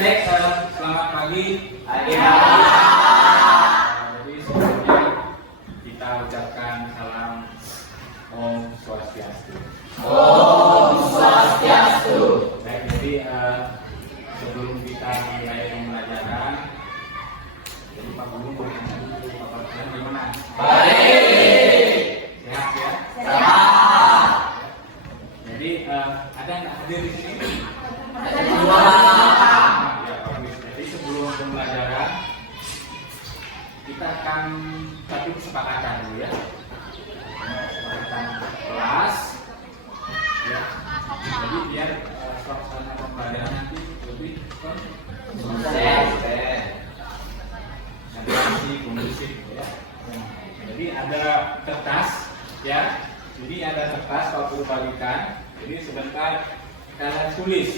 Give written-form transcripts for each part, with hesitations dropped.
baik, selamat pagi. Jadi sebelumnya kita ucapkan salam Om Swastiastu. Om Swastiastu. Baik, jadi sebelum kita mulai pembelajaran, jadi Pak Guru boleh nanya dulu, Bapak kalian gimana? Baik. Sehat ya? Sehat. Jadi ada nggak hadir di sini? Ada dua. Ya, bagus. Jadi sebelum pembelajaran kita akan satu kesepakatan dulu ya. Kesepakatan kelas. Ya. Jadi biar suasana pembelajaran nanti lebih kondusif ya. Jadi ada kertas ya. Jadi ada kertas kalau perlu bagikan. Jadi sebentar kalian tulis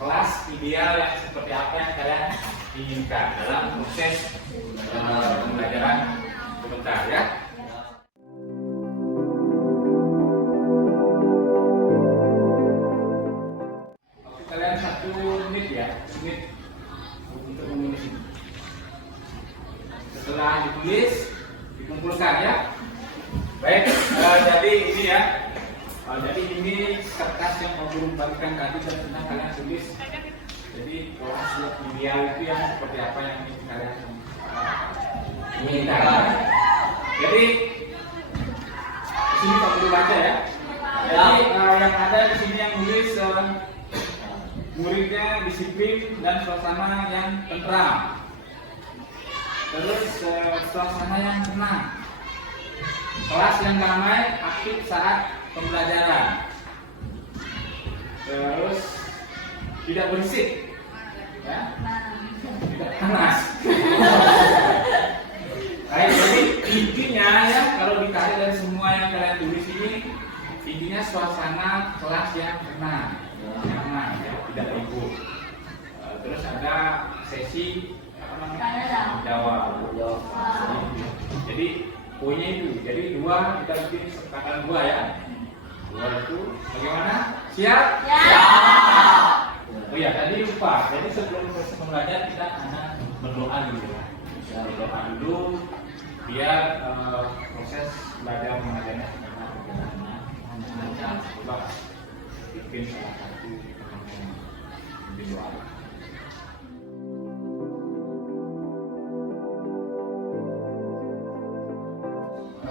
kelas ideal yang seperti apa yang kalian inginkan dalam proses pembelajaran sebentar ya. Oke, kalian 1 menit ya, menit untuk menulis ini. Setelah ditulis, dikumpulkan ya. Baik, jadi ini ya. Jadi ini kertas yang mau dibagikan tadi dan sedang kalian tulis. Jadi kelas ideal itu yang seperti apa yang ingin kalian inginkan. Jadi di sini Pak Guru baca ya. Jadi yang ada di sini yang nulis muridnya disiplin dan suasana yang tentram. Terus suasana yang tenang. Kelas yang damai, aktif saat pembelajaran. Terus tidak berisik, ya, tidak panas. Baik, jadi intinya ya kalau ditarik dari semua yang kalian tulis ini, intinya suasana kelas yang tenang, nyaman, ya, tidak ribut. Terus ada sesi jawab. Jadi poinnya itu, jadi 2 kita bikin kesepakatan 2 ya. 2 itu bagaimana? Siap? Ya. Oh ya, tadi lupa. Jadi sebelum pembelajaran kita akan berdoa dulu ya. Berdoa dulu biar proses belajar mengajarnya sebenarnya coba bikin salah satu doa.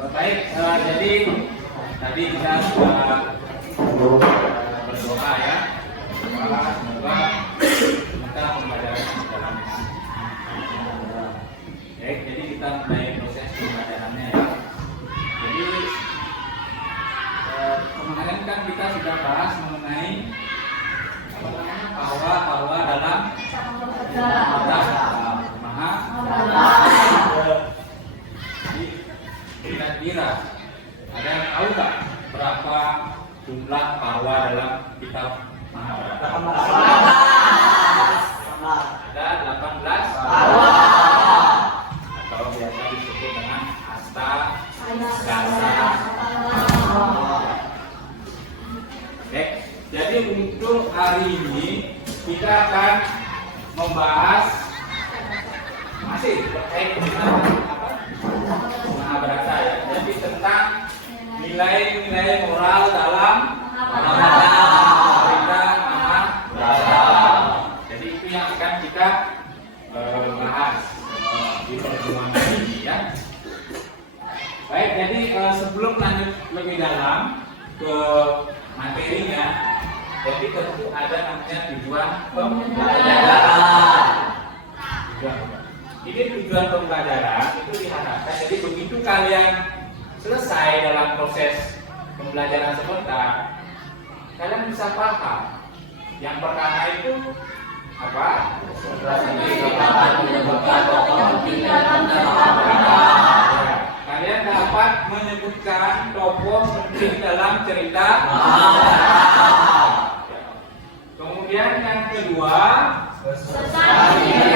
Baik, jadi tadi kita sudah berdoa ya. Semoga kita pembelajaran berjalan dengan baik. Jadi kita mulai proses pembelajarannya ya. Jadi kemarin kan kita sudah bahas mengenai bahwa dalam kira-kira ada yang tahu tak berapa jumlah bahwa dalam kitab Mahabharata? Ada 18 atau biasa disebut dengan Asta Dasa. Oke, jadi untuk hari ini kita akan membahas masih terkait dengan Mahabharata ya. Jadi tentang nilai-nilai moral dalam Mahabharata. Jadi itu yang akan kita bahas di pertemuan ini ya. Baik, jadi sebelum lanjut lebih dalam ke materinya, jadi tentu ada namanya tujuan pembelajaran. Ini tujuan pembelajaran itu diharapkan jadi begitu kalian selesai dalam proses pembelajaran sebentar, kalian bisa paham. Yang pertama itu apa? Kalian dapat menyebutkan tokoh penting dalam cerita. Kemudian yang kedua, peserta didik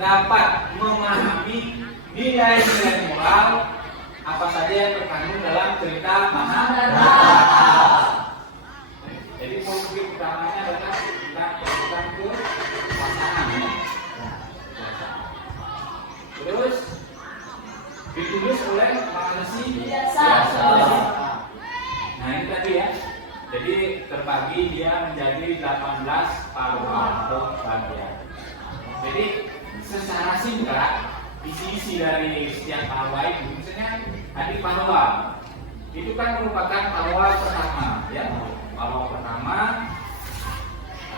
dapat memahami nilai-nilai moral apa saja yang terkandung dalam cerita Mahabharata. Jadi poin utamanya adalah tentang ke pasangan. Terus ditulis oleh Mahasi Biasa. Nah ini tadi ya. Jadi terbagi dia menjadi 18 parwa atau bagian. Jadi secara singkat isi-isi dari setiap parwa itu, misalnya Adi Parwa itu kan merupakan parwa pertama, ya, parwa pertama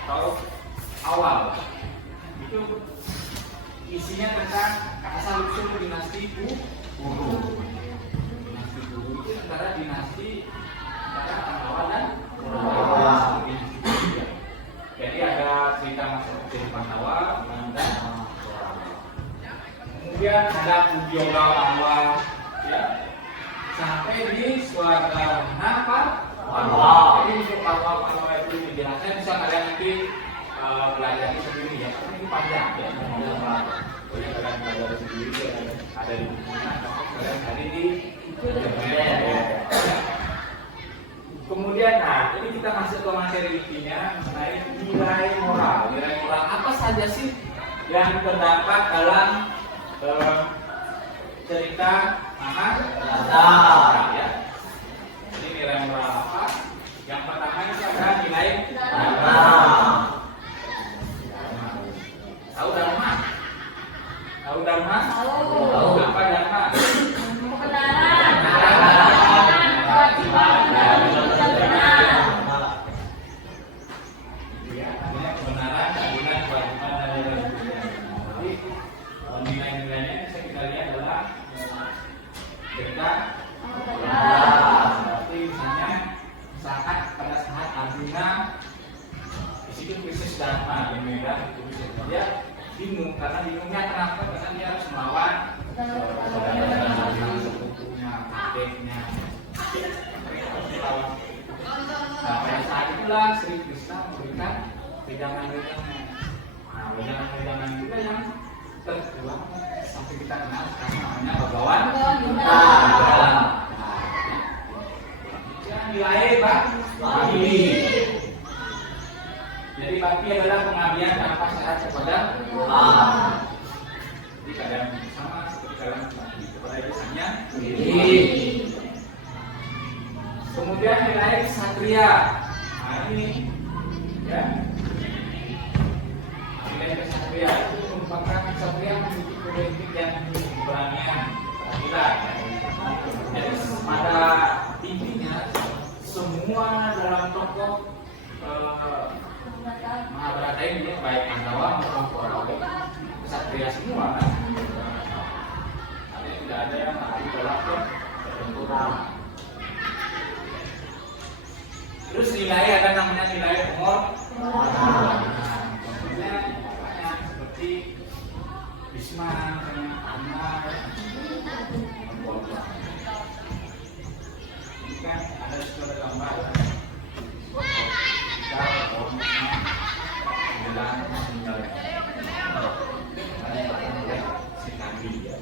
atau awal. Itu isinya tentang asal usul dinasti Kuru. Dinasti Kuru itu antara dinasti antara Pandawa dan Kurawa. Jadi ada cerita masa kecil Pandawa dan Kurawa. Kemudian ada Udyoga Pandawa, ya, sampai di Swagarhana Pandawa. Jadi untuk Pandawa itu dijelaskan bisa kalian nanti belajar sendiri ya, karena ini panjang ya. Boleh kalian belajar sendiri ya, ada di bukunya. Kalian hari ini kemudian, nah ini kita masuk ke materi intinya mengenai nilai moral. Nilai moral apa saja sih yang terdapat dalam cerita Mahabharata? Ya. Ini nilai moral apa? Yang pertama itu ada nilai dharma. Tahu dharma? Tahu dharma? Tahu apa dharma? Nilai-nilainya bisa kita lihat adalah kita seperti misalnya pada saat Arjuna di situ krisis dharma yang merah itu dia bingung karena bingungnya kenapa? Karena dia harus melawan sepupunya, kakeknya, harus melawan. Nah pada saat itulah Sri Krishna memberikan wejangan-wejangan. Nah wejangan-wejangan juga yang terjual sampai kita kenal sekarang namanya Bhagawan Gita. Yang nilai bakti. Jadi bakti adalah pengabdian tanpa syarat kepada Tuhan. Jadi kalian sama seperti kalian bakti kepada ibunya sendiri. Kemudian nilai ksatria. Nah ini ya. Nilai ksatria itu merupakan ksatria memiliki kode etik dan keberanian keadilan. Jadi pada intinya semua dalam tokoh Mahabharata ini ya, baik Pandawa maupun Kurawa ksatria semua kan. Artinya tidak ada yang mati dalam pertempuran. Terus nilai ada namanya nilai pengorbanan. Contohnya seperti Bhisma, Amar, ini kan ada sudah gambar. Kita bilang tinggal si kaki ya.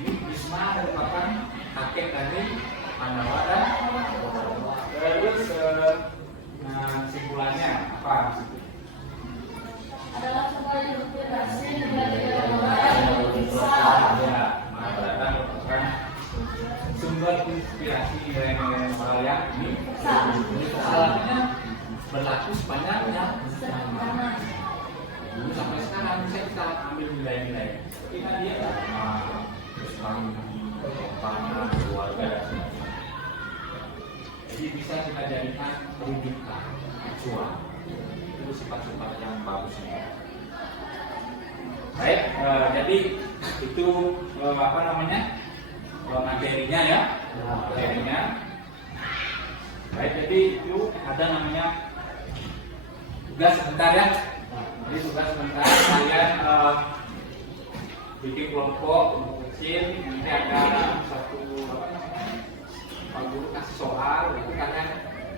Ini Bhisma merupakan kakek dari Pandawa dan Kurawa. Terus kesimpulannya apa? Adalah sebuah inspirasi dari Mahabharata merupakan sumber inspirasi nilai-nilai moral yang ini. Kesalahannya berlaku sepanjang dulu sampai sekarang bisa kita ambil nilai-nilai. Kita lihat terus pandangan keluarga. Jadi bisa kita jadikan rujukan acuan. Itu sifat-sifat yang bagus. Baik, jadi itu apa namanya materinya ya, materinya. Baik, jadi itu ada namanya tugas sebentar ya. Jadi tugas sebentar kalian bikin kelompok kecil. Nanti ada satu apa namanya, Pak Guru kasih soal, itu kalian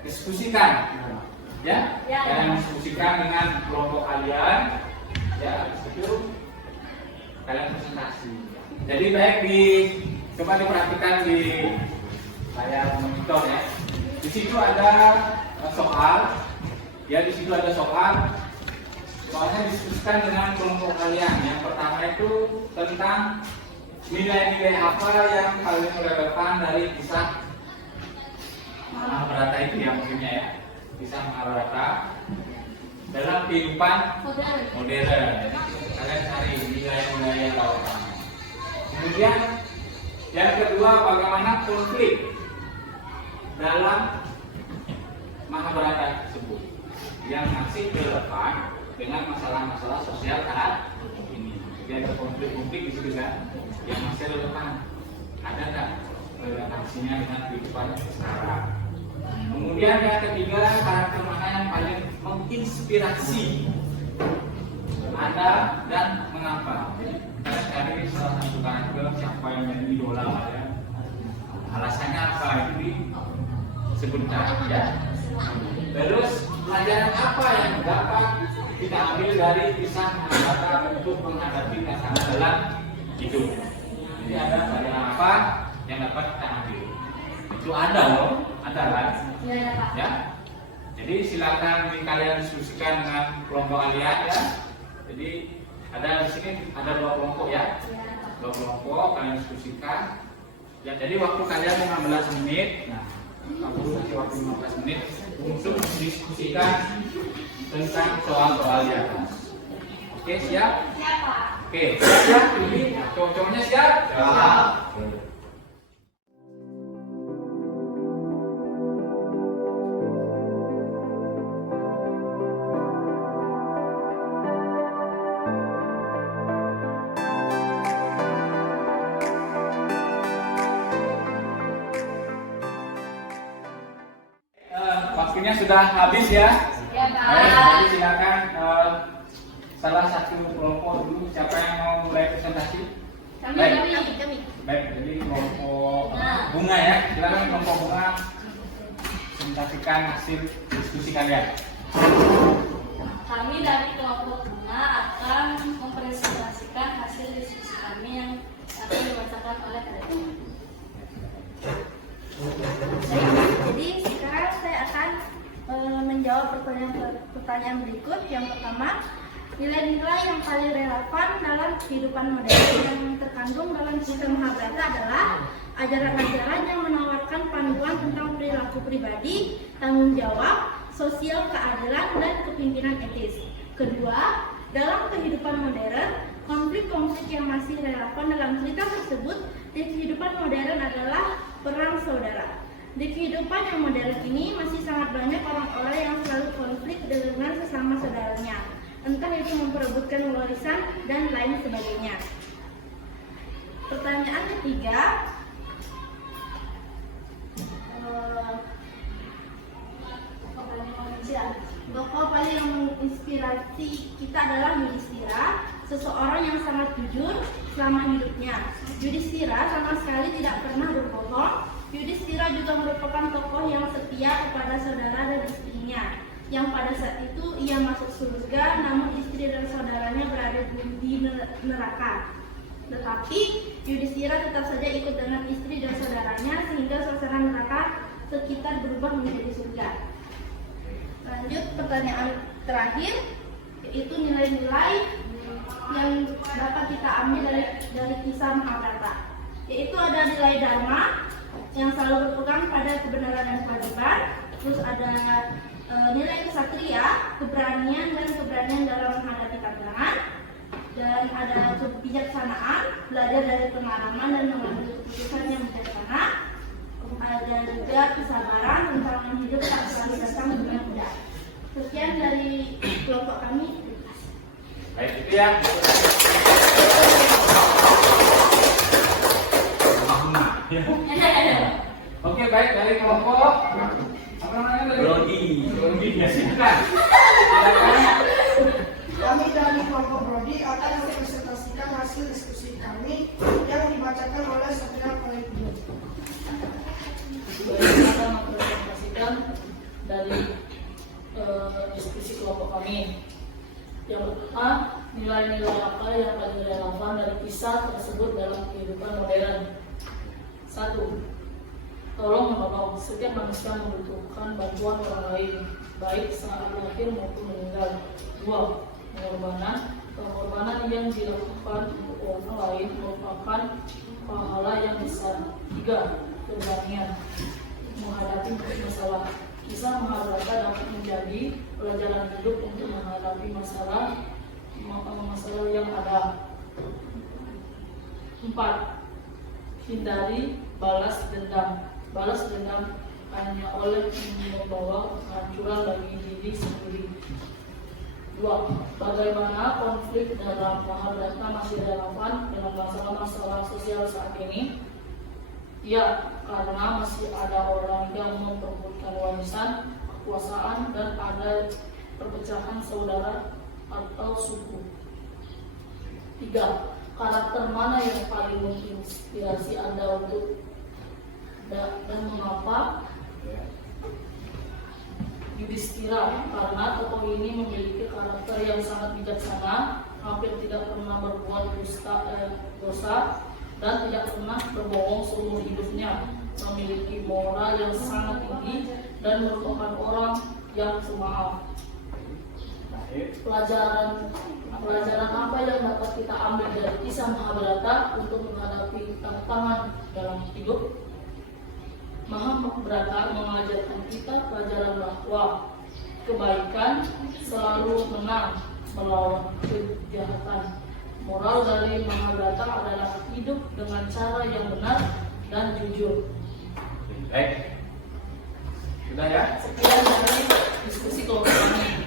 diskusikan. Ya, kalian diskusikan dengan kelompok kalian. Ya, habis itu kalian presentasi. Jadi baik coba diperhatikan di layar monitor ya. Di situ ada soal, ya di situ ada soal. Soalnya diskusikan dengan kelompok kalian. Yang pertama itu tentang nilai-nilai apa yang paling relevan dari kisah Mahabharata itu ya maksudnya ya. Kisah Mahabharata dalam kehidupan modern. Kalian cari nilai-nilai yang relevan. Kemudian yang kedua, bagaimana konflik dalam Mahabharata tersebut yang masih relevan dengan masalah-masalah sosial saat ini. Jadi ada konflik-konflik di situ kan yang masih relevan. Ada nggak relevansinya dengan kehidupan sekarang? Kemudian yang ketiga, karakter mana yang paling menginspirasi Anda dan mengapa? Kita cari salah satu karakter siapa yang menjadi idola ya. Alasannya apa itu disebutkan ya. Terus pelajaran apa yang dapat kita ambil dari kisah Mahabharata untuk menghadapi tantangan dalam hidup? Jadi ada pelajaran apa yang dapat kita ambil? Itu ada loh, ada kan? Ya. Jadi silakan kalian diskusikan dengan kelompok kalian ya. Jadi ada di sini ada 2 kelompok ya. 2 kelompok kalian diskusikan. Ya, jadi waktu kalian 15 menit. Nah, aku kasih waktu 15 menit untuk diskusikan tentang soal-soal di atas. Oke, siap? Siap, Pak. Oke, siap ya? Ini cowok-cowoknya siap? Siap. Waktunya sudah habis ya. Ya, Pak. Jadi silakan salah satu kelompok dulu, siapa yang mau mulai presentasi? Kami. Baik, jadi kelompok bunga ya. Silakan kelompok bunga presentasikan hasil diskusi kalian. Kami dari kelompok bunga akan mempresentasikan hasil diskusi kami yang akan dibacakan oleh kalian. Jadi sekarang saya akan menjawab pertanyaan berikut. Yang pertama, nilai-nilai yang paling relevan dalam kehidupan modern yang terkandung dalam kisah Mahabharata adalah ajaran-ajaran yang menawarkan panduan tentang perilaku pribadi, tanggung jawab, sosial keadilan, dan kepemimpinan etis. Kedua, dalam kehidupan modern, konflik-konflik yang masih relevan dalam cerita tersebut di kehidupan modern adalah perang saudara. Di kehidupan yang modern ini masih sangat banyak orang-orang yang selalu konflik dengan sesama saudaranya, entah itu memperebutkan warisan dan lain sebagainya. Pertanyaan ketiga, tokoh paling yang menginspirasi kita adalah Yudhistira, seseorang yang sangat jujur selama hidupnya. Yudhistira sama sekali tidak pernah berbohong. Yudhistira juga merupakan tokoh yang setia kepada saudara dan istrinya, yang pada saat itu ia masuk surga, namun istri dan saudaranya berada di neraka. Tetapi Yudhistira tetap saja ikut dengan istri dan saudaranya sehingga suasana neraka sekitar berubah menjadi surga. Lanjut pertanyaan terakhir, yaitu nilai-nilai yang dapat kita ambil dari kisah Mahabharata, yaitu ada nilai dharma yang selalu berpegang pada kebenaran dan kewajiban, terus ada nilai kesatria, keberanian dalam menghadapi tantangan, dan ada kebijaksanaan, belajar dari pengalaman dan mengambil keputusan yang bijaksana. Ada juga kesabaran tentang hidup tak selalu datang dengan mudah. Sekian dari kelompok kami. Baik, itu ya. Oke, baik, dari kelompok apa namanya tadi? Brodi. Ya, silakan. Kami dari kelompok Brodi akan mempresentasikan hasil diskusi kami yang dibacakan oleh Sofia Kolektif. Kita akan mempresentasikan dari diskusi kelompok kami. Yang pertama, nilai-nilai apa yang paling relevan dari kisah tersebut dalam kehidupan modern. 1. Tolong menolong. Setiap manusia membutuhkan bantuan orang lain, baik saat lahir maupun meninggal. 2. Pengorbanan yang dilakukan untuk orang lain merupakan pahala yang besar. 3. Keberanian menghadapi masalah. Kisah Mahabharata dapat menjadi pelajaran hidup untuk menghadapi masalah yang ada. 4. Hindari balas dendam. Balas dendam hanya oleh membawa kehancuran bagi diri sendiri. 2. Bagaimana konflik dalam Mahabharata masih relevan dengan masalah-masalah sosial saat ini? Ya, karena masih ada orang yang memperebutkan warisan, kekuasaan, dan ada perpecahan saudara atau suku. 3. Karakter mana yang paling menginspirasi Anda untuk dan mengapa? Yudhistira, karena tokoh ini memiliki karakter yang sangat bijaksana, hampir tidak pernah berbuat dosa, dan tidak pernah berbohong seumur hidupnya, memiliki moral yang sangat tinggi, dan merupakan orang yang pemaaf. Pelajaran apa yang dapat kita ambil dari kisah Mahabharata untuk menghadapi tantangan dalam hidup? Mahabharata mengajarkan kita pelajaran bahwa kebaikan selalu menang melawan kejahatan. Moral dari Mahabharata adalah hidup dengan cara yang benar dan jujur. Baik, sudah ya? Sekian dari diskusi kelompok kami.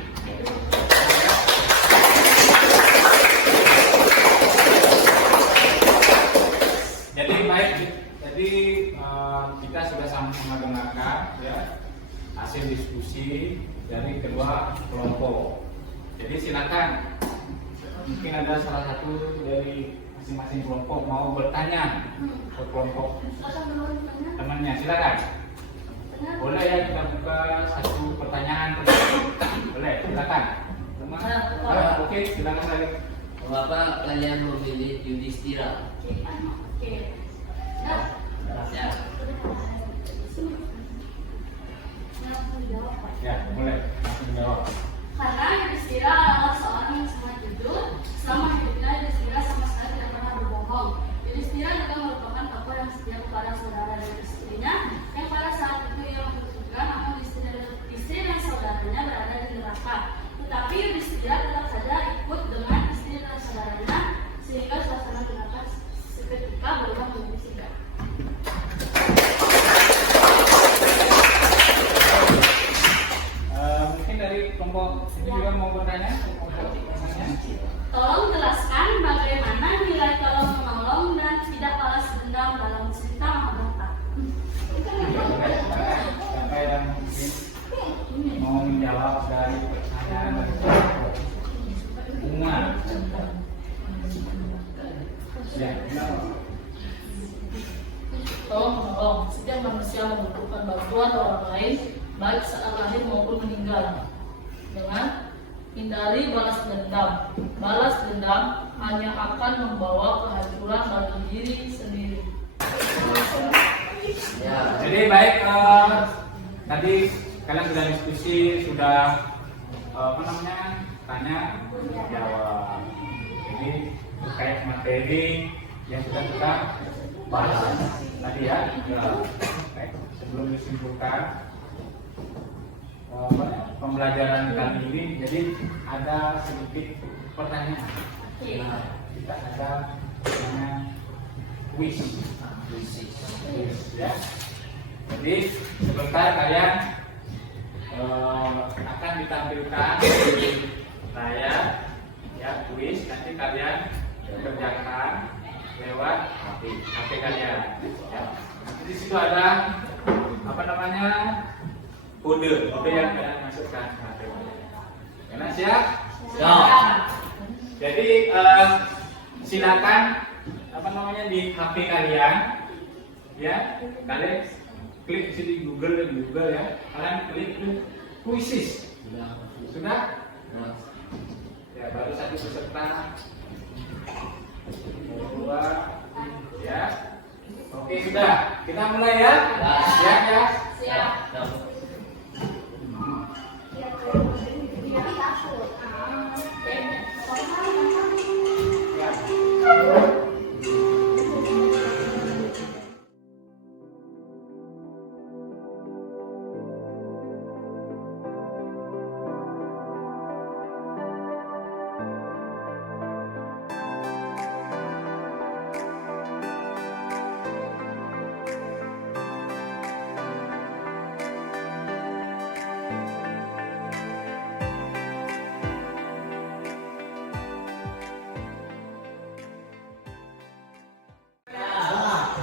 Jadi baik, kita sudah sama-sama dengarkan ya hasil diskusi dari kedua kelompok. Jadi silakan, mungkin ada salah satu dari masing-masing kelompok mau bertanya ke kelompok temannya, silakan. Boleh ya, kita buka satu pertanyaan. Boleh, silakan. Oke, silakan lagi. Mengapa kalian memilih Yudhistira? Ya, boleh langsung jawab. Karena Yudhistira adalah seorang yang sangat jujur. Selama hidupnya Yudhistira sama sekali tidak pernah berbohong. Yudhistira juga merupakan tokoh yang setia kepada saudara dan istrinya, yang pada saat itu ia membutuhkan akan istri dan saudaranya berada di neraka. Tetapi Yudhistira tetap saja ikut dengan istri dan saudaranya, sehingga suasana neraka seketika berubah menjadi surga. Mungkin dari kelompok ini juga mau bertanya. Tolong jelaskan bagaimana nilai tolong menolong dan tidak balas dendam dalam cerita Mahabharata. Siapa yang mungkin mau menjawab dari pertanyaan bunga? Ya, Tolong menolong. Setiap manusia membutuhkan bantuan orang lain, baik saat lahir maupun meninggal. Dengan hindari balas dendam. Balas dendam hanya akan membawa kehancuran bagi diri sendiri. jadi baik, tadi kalian sudah diskusi, sudah tanya jawab. Jadi terkait materi yang sudah kita bahas tadi ya. Baik, sebelum disimpulkan pembelajaran kali ini, jadi ada sedikit pertanyaan. Kita ada quiz ya. Jadi sebentar kalian akan ditampilkan di layar ya quiz, nanti kalian kerjakan lewat HP kalian ya. Nanti di situ ada kode yang kalian masukkan ke HP kalian. Kalian siap? Jadi silakan di HP kalian ya, kalian klik di sini Google ya, kalian klik quizzes. Sudah? Ya, baru satu peserta. Dua. Ya. Oke, sudah. Kita mulai ya. Siap ya? Siap.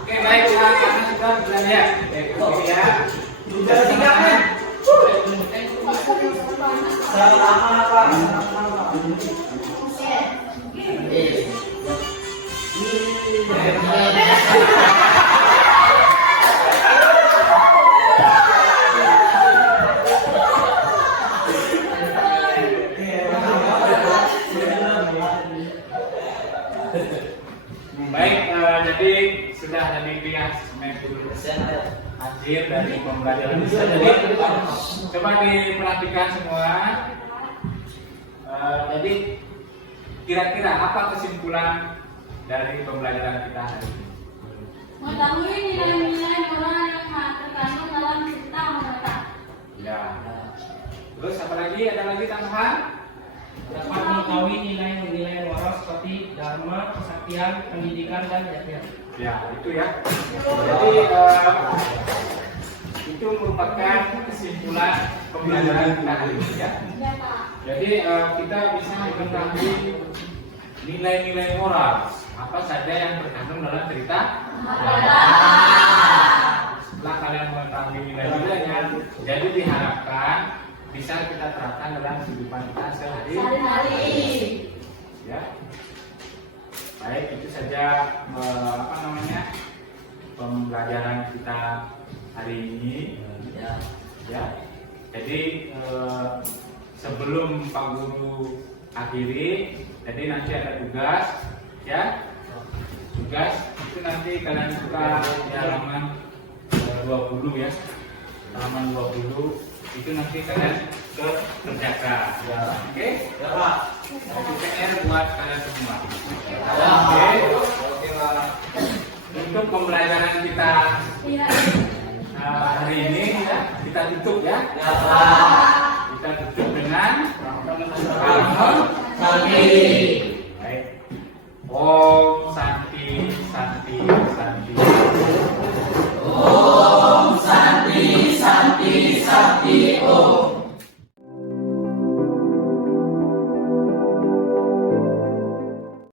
Oke, baik, karena sudah bulan ya. Oke ya. Sudah tiga kan? Baik, jadi sudah dari pihak Semenkul hadir dari pembelajaran bisa. Jadi coba diperhatikan semua. Jadi kira-kira apa kesimpulan dari pembelajaran kita hari ini? Mengetahui nilai-nilai moral yang terkandung dalam cerita mereka. Ya. Terus apa lagi? Ada lagi tambahan? Dapat mengetahui nilai-nilai moral seperti dharma, kesaktian, pendidikan, dan jasa. Ya, itu ya. Jadi itu merupakan kesimpulan pembelajaran kita hari ini ya. Ya, Pak. Jadi kita bisa mengetahui nilai-nilai moral apa saja yang terkandung dalam cerita. Setelah kalian mengetahui nilai-nilainya, jadi diharapkan bisa kita terapkan dalam kehidupan kita Sehari-hari. ya. Baik, itu saja pembelajaran kita hari ini ya. Jadi sebelum Pak Guru akhiri, jadi nanti ada tugas ya. Tugas itu nanti kalian buka di halaman 20 ya. Halaman 20 itu nanti kalian kerjakan. Ya. Oke? Ya, Pak. Itu PR buat kalian semua. Oke. Oke, Pak. Untuk pembelajaran kita hari ini ya, kita tutup ya. Ya, Pak. Kita tutup dengan Baik. Om Santi Santi Santi.